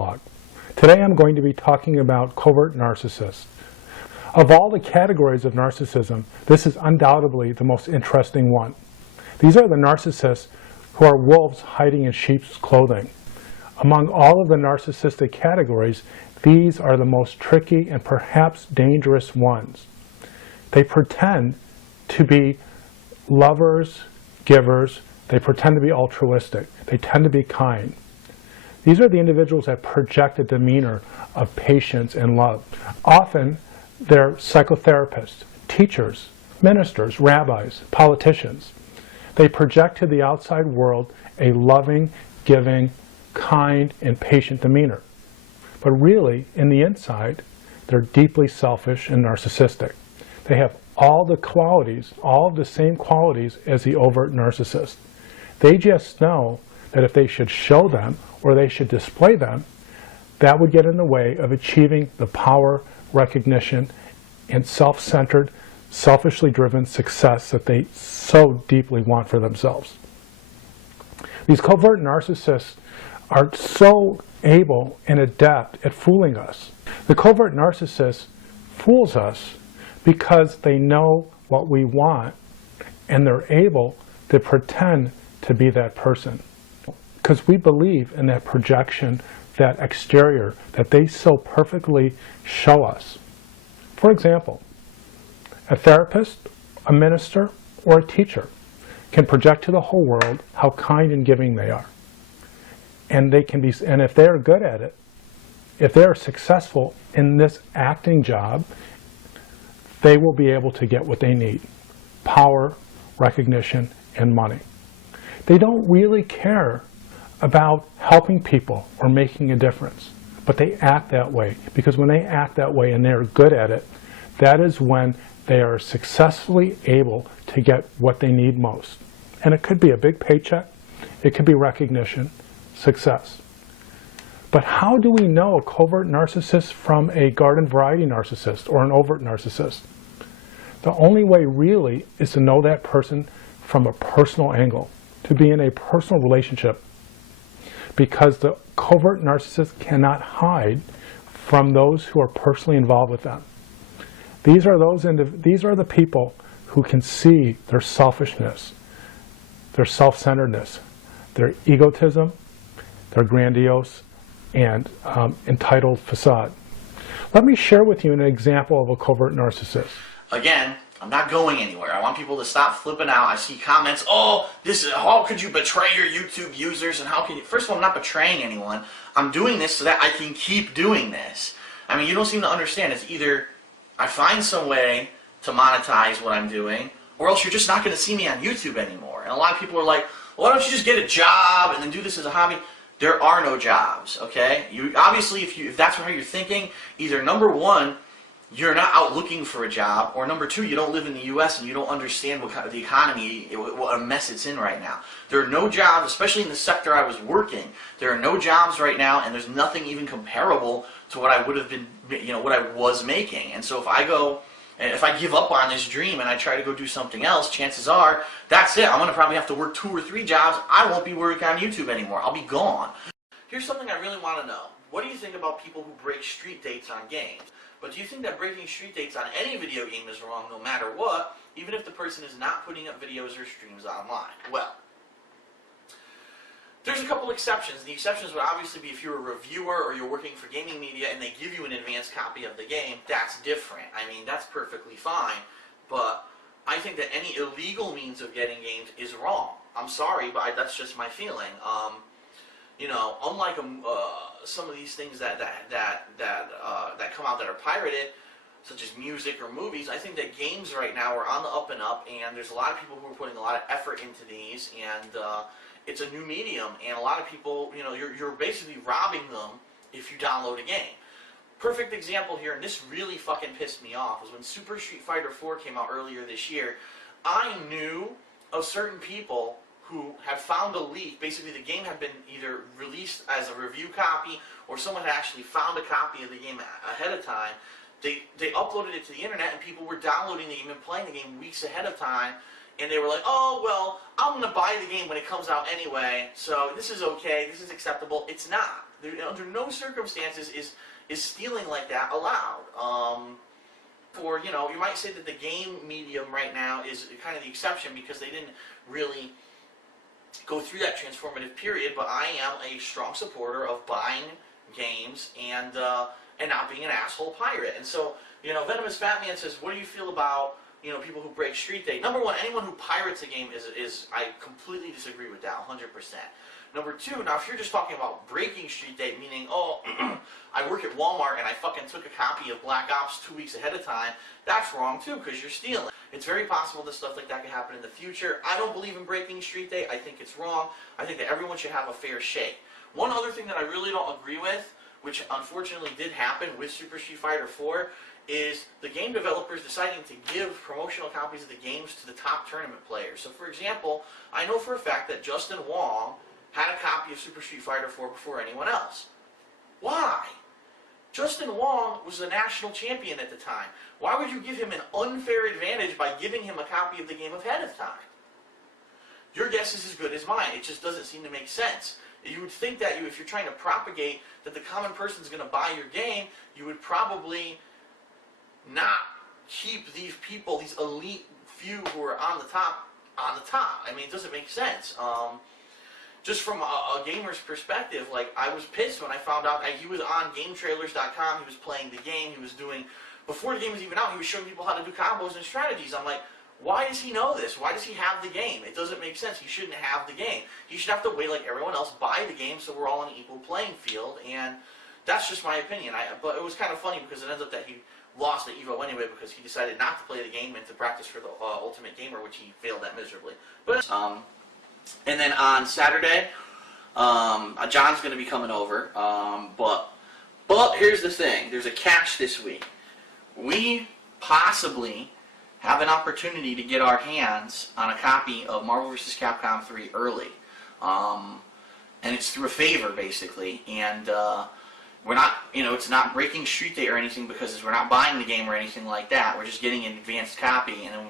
blog. Today I'm going to be talking about covert narcissists. Of all the categories of narcissism, this is undoubtedly the most interesting one. These are the narcissists who are wolves hiding in sheep's clothing. Among all of the narcissistic categories, these are the most tricky and perhaps dangerous ones. They pretend to be lovers, givers. They pretend to be altruistic. They tend to be kind. These are the individuals that project a demeanor of patience and love. Often, they're psychotherapists, teachers, ministers, rabbis, politicians. They project to the outside world a loving, giving, kind, and patient demeanor. But really, in the inside, they're deeply selfish and narcissistic. They have all the qualities, all of the same qualities as the overt narcissist. They just know that if they should show them or they should display them, that would get in the way of achieving the power, recognition, and self-centered, selfishly driven success that they so deeply want for themselves. These covert narcissists are so able and adept at fooling us. The covert narcissist fools us because they know what we want and they're able to pretend to be that person. Because we believe in that projection, that exterior that they so perfectly show us. For example, a therapist, a minister, or a teacher can project to the whole world how kind and giving they are. And if they are good at it, if they are successful in this acting job, they will be able to get what they need: power, recognition, and money. They don't really care about helping people or making a difference, but they act that way, because when they act that way and they're good at it, that is when they are successfully able to get what they need most. And it could be a big paycheck, it could be recognition, success. But how do we know a covert narcissist from a garden variety narcissist or an overt narcissist? The only way really is to know that person from a personal angle, to be in a personal relationship, because the covert narcissist cannot hide from those who are personally involved with them. These are the people who can see their selfishness, their self-centeredness, their egotism, their grandiose and entitled facade. Let me share with you an example of a covert narcissist. Again, I'm not going anywhere. I want people to stop flipping out. I see comments, oh, how could you betray your YouTube users, and how can you... First of all, I'm not betraying anyone. I'm doing this so that I can keep doing this. I mean, you don't seem to understand. It's either I find some way to monetize what I'm doing, or else you're just not going to see me on YouTube anymore. And a lot of people are like, well, why don't you just get a job and then do this as a hobby? There are no jobs, okay? Obviously, if that's how you're thinking, either number one, you're not out looking for a job, or number two, you don't live in the U.S. and you don't understand what kind of the economy, what a mess it's in right now. There are no jobs, especially in the sector I was working. There are no jobs right now, and there's nothing even comparable to what I would have been, what I was making. And so if I give up on this dream and I try to go do something else, chances are, that's it. I'm going to probably have to work 2 or 3 jobs. I won't be working on YouTube anymore. I'll be gone. Here's something I really want to know. What do you think about people who break street dates on games? But do you think that breaking street dates on any video game is wrong no matter what, even if the person is not putting up videos or streams online? Well, there's a couple exceptions. The exceptions would obviously be if you're a reviewer or you're working for gaming media and they give you an advanced copy of the game. That's different. I mean, that's perfectly fine. But I think that any illegal means of getting games is wrong. I'm sorry, but that's just my feeling. Unlike some of these things that come out that are pirated, such as music or movies, I think that games right now are on the up and up, and there's a lot of people who are putting a lot of effort into these, and it's a new medium, and a lot of people, you're basically robbing them if you download a game. Perfect example here, and this really fucking pissed me off, was when Super Street Fighter 4 came out earlier this year. I knew of certain people who had found a leak. Basically, the game had been either released as a review copy, or someone had actually found a copy of the game ahead of time. They uploaded it to the internet, and people were downloading the game and playing the game weeks ahead of time, and they were like, oh, well, I'm going to buy the game when it comes out anyway, so this is okay, this is acceptable. It's not. Under no circumstances is stealing like that allowed. For, you know, you might say that the game medium right now is kind of the exception because they didn't really go through that transformative period, but I am a strong supporter of buying games and not being an asshole pirate. And so, you know, Venomous Fatman says, what do you feel about, you know, people who break Street Date? Number one, anyone who pirates a game is I completely disagree with that, 100%. Number two, now if you're just talking about breaking Street Date, meaning, oh, I work at Walmart and I fucking took a copy of Black Ops 2 weeks ahead of time, that's wrong too, because you're stealing. It's very possible that stuff like that can happen in the future. I don't believe in breaking Street Date. I think it's wrong. I think that everyone should have a fair shake. One other thing that I really don't agree with, which unfortunately did happen with Super Street Fighter 4, is the game developers deciding to give promotional copies of the games to the top tournament players. So for example, I know for a fact that Justin Wong had a copy of Super Street Fighter 4 before anyone else. Why? Justin Wong was the national champion at the time. Why would you give him an unfair advantage by giving him a copy of the game ahead of time? Your guess is as good as mine. It just doesn't seem to make sense. You would think that if you're trying to propagate that the common person's going to buy your game, you would probably not keep these people, these elite few who are on the top, on the top. I mean, it doesn't make sense. Just from a gamer's perspective, like, I was pissed when I found out he was on GameTrailers.com, he was playing the game, he was doing, before the game was even out, he was showing people how to do combos and strategies. I'm like, why does he know this? Why does he have the game? It doesn't make sense. He shouldn't have the game. He should have to wait like everyone else, buy the game so we're all on an equal playing field, and that's just my opinion. But it was kind of funny because it ends up that he lost at EVO anyway because he decided not to play the game and to practice for the Ultimate Gamer, which he failed at miserably. But and then on Saturday, John's going to be coming over. But here's the thing: there's a catch this week. We possibly have an opportunity to get our hands on a copy of Marvel vs. Capcom 3 early, and it's through a favor basically. And we're not, you know, it's not breaking Street Date or anything because we're not buying the game or anything like that. We're just getting an advanced copy, and then,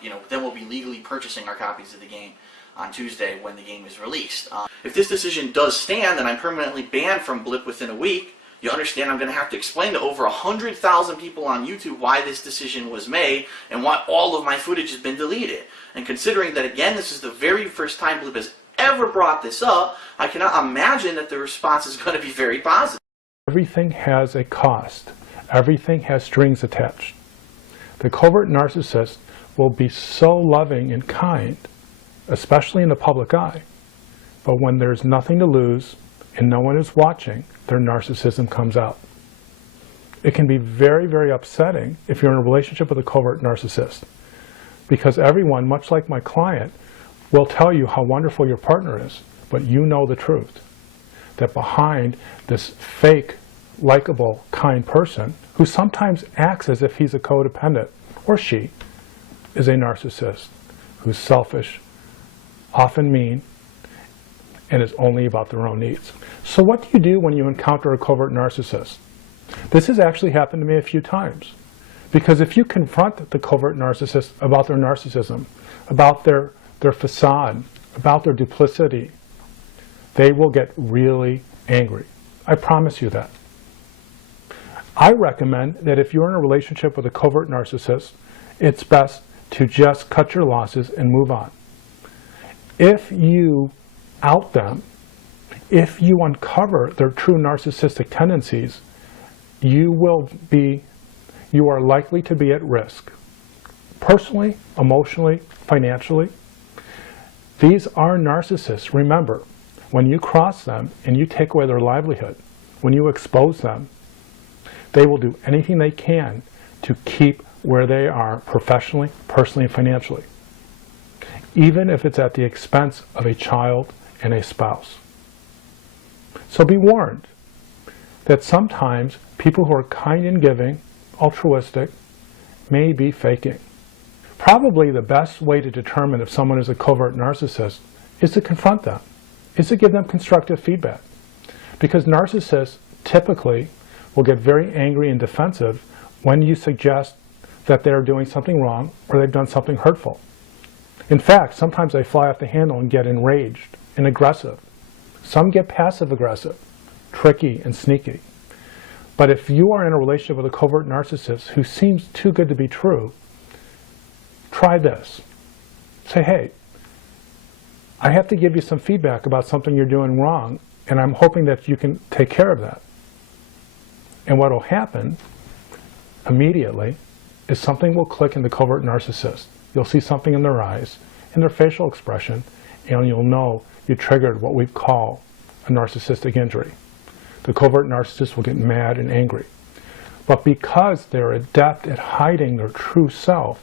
you know, then we'll be legally purchasing our copies of the game on Tuesday when the game is released. If this decision does stand, then I'm permanently banned from Blip within a week. You understand I'm going to have to explain to over 100,000 people on YouTube why this decision was made and why all of my footage has been deleted. And considering that, again, this is the very first time Blip has ever brought this up, I cannot imagine that the response is going to be very positive. Everything has a cost. Everything has strings attached. The covert narcissist will be so loving and kind, especially in the public eye, but when there's nothing to lose and no one is watching, their narcissism comes out. It can be very, very upsetting if you're in a relationship with a covert narcissist, because everyone, much like my client, will tell you how wonderful your partner is, but you know the truth, that behind this fake, likable, kind person, who sometimes acts as if he's a codependent, or she, is a narcissist who's selfish, often mean, and is only about their own needs. So what do you do when you encounter a covert narcissist? This has actually happened to me a few times. Because if you confront the covert narcissist about their narcissism, about their facade, about their duplicity, they will get really angry. I promise you that. I recommend that if you're in a relationship with a covert narcissist, it's best to just cut your losses and move on. If you out them, if you uncover their true narcissistic tendencies, you are likely to be at risk. Personally, emotionally, financially. These are narcissists. Remember, when you cross them and you take away their livelihood, when you expose them, they will do anything they can to keep where they are professionally, personally, and financially, even if it's at the expense of a child and a spouse. So be warned that sometimes people who are kind and giving, altruistic, may be faking. Probably the best way to determine if someone is a covert narcissist is to confront them, is to give them constructive feedback. Because narcissists typically will get very angry and defensive when you suggest that they're doing something wrong or they've done something hurtful. In fact, sometimes they fly off the handle and get enraged and aggressive. Some get passive aggressive. tricky, and sneaky. But if you are in a relationship with a covert narcissist who seems too good to be true, try this. Say, hey, I have to give you some feedback about something you're doing wrong, and I'm hoping that you can take care of that. And what will happen immediately is something will click in the covert narcissist. You'll see something in their eyes, in their facial expression, and you'll know you triggered what we call a narcissistic injury. The covert narcissist will get mad and angry. But because they're adept at hiding their true self,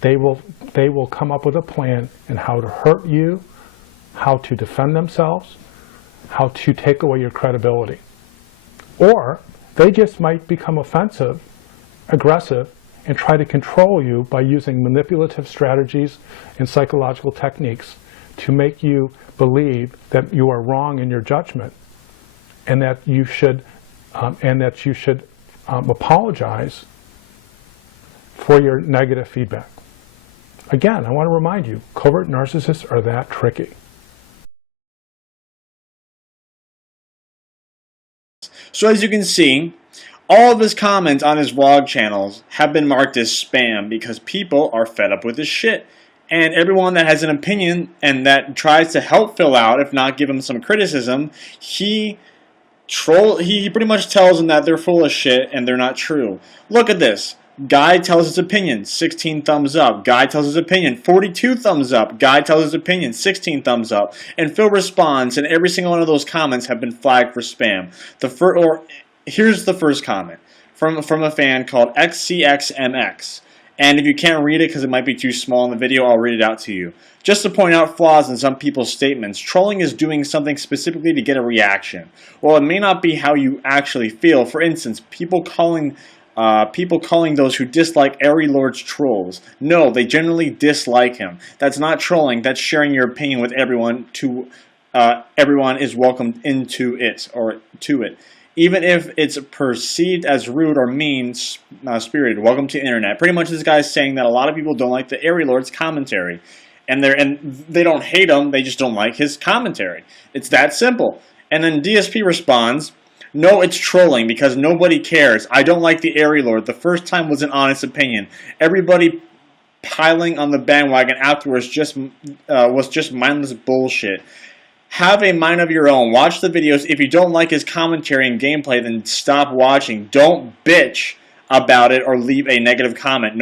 they will come up with a plan in how to hurt you, how to defend themselves, how to take away your credibility. Or they just might become offensive, aggressive, and try to control you by using manipulative strategies and psychological techniques to make you believe that you are wrong in your judgment and that you should apologize for your negative feedback. Again, I want to remind you, covert narcissists are that tricky. So as you can see, all of his comments on his vlog channels have been marked as spam because people are fed up with his shit. And everyone that has an opinion and that tries to help Phil out, if not give him some criticism, he pretty much tells them that they're full of shit and they're not true. Look at this. Guy tells his opinion, 16 thumbs up. Guy tells his opinion, 42 thumbs up. Guy tells his opinion, 16 thumbs up. And Phil responds, and every single one of those comments have been flagged for spam. Here's the first comment from a fan called XCXMX. And if you can't read it because it might be too small in the video, I'll read it out to you. Just to point out flaws in some people's statements, trolling is doing something specifically to get a reaction. Well, it may not be how you actually feel. For instance, people calling those who dislike Airy Lord's trolls. No, they generally dislike him. That's not trolling. That's sharing your opinion with everyone. Everyone is welcomed into it or to it. Even if it's perceived as rude or mean-spirited. Welcome to the internet. Pretty much this guy's saying that a lot of people don't like the Airy Lord's commentary. And they don't hate him, they just don't like his commentary. It's that simple. And then DSP responds, no, it's trolling because nobody cares. I don't like the Airy Lord. The first time was an honest opinion. Everybody piling on the bandwagon afterwards was just mindless bullshit. Have a mind of your own. Watch the videos. If you don't like his commentary and gameplay, then stop watching. Don't bitch about it or leave a negative comment.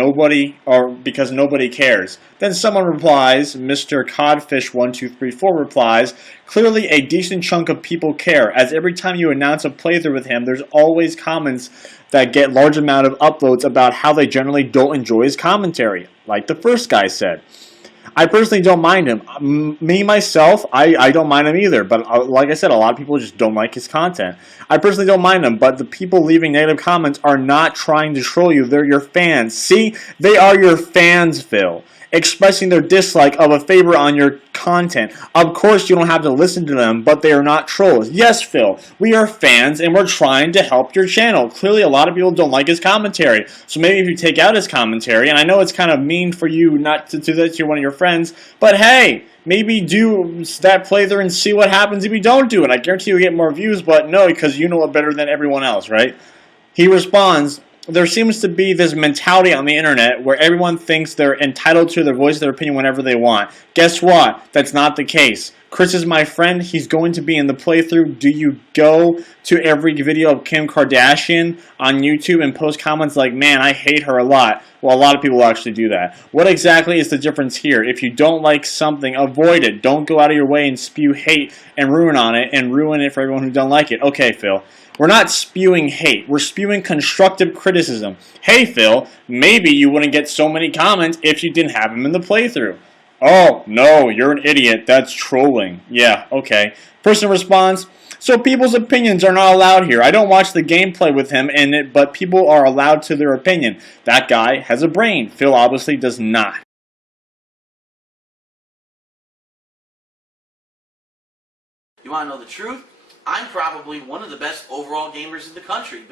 Because nobody cares. Then someone replies, Mr. Codfish1234 replies, clearly a decent chunk of people care, as every time you announce a playthrough with him, there's always comments that get large amount of upvotes about how they generally don't enjoy his commentary, like the first guy said. I personally don't mind him. Me, myself, I don't mind him either. But like I said, a lot of people just don't like his content. I personally don't mind him, but the people leaving negative comments are not trying to troll you. They're your fans. See? They are your fans, Phil. Expressing their dislike of a favor on your content. Of course, you don't have to listen to them, but they are not trolls. Yes, Phil, we are fans, and we're trying to help your channel. Clearly, a lot of people don't like his commentary. So maybe if you take out his commentary, and I know it's kind of mean for you not to do that to one of your friends, but hey, maybe do that playthrough and see what happens if you don't do it. I guarantee you'll get more views, but no, because you know it better than everyone else, right? He responds, there seems to be this mentality on the internet where everyone thinks they're entitled to their voice, their opinion whenever they want. Guess what? That's not the case. Chris is my friend. He's going to be in the playthrough. Do you go to every video of Kim Kardashian on YouTube and post comments like, man, I hate her a lot? Well, a lot of people will actually do that. What exactly is the difference here? If you don't like something, avoid it. Don't go out of your way and spew hate and ruin it for everyone who don't like it. Okay, Phil. We're not spewing hate. We're spewing constructive criticism. Hey, Phil, maybe you wouldn't get so many comments if you didn't have him in the playthrough. Oh, no, you're an idiot. That's trolling. Yeah, okay. Person responds, so people's opinions are not allowed here. I don't watch the gameplay with him in it, but people are allowed to their opinion. That guy has a brain. Phil obviously does not. You want to know the truth? I'm probably one of the best overall gamers in the country.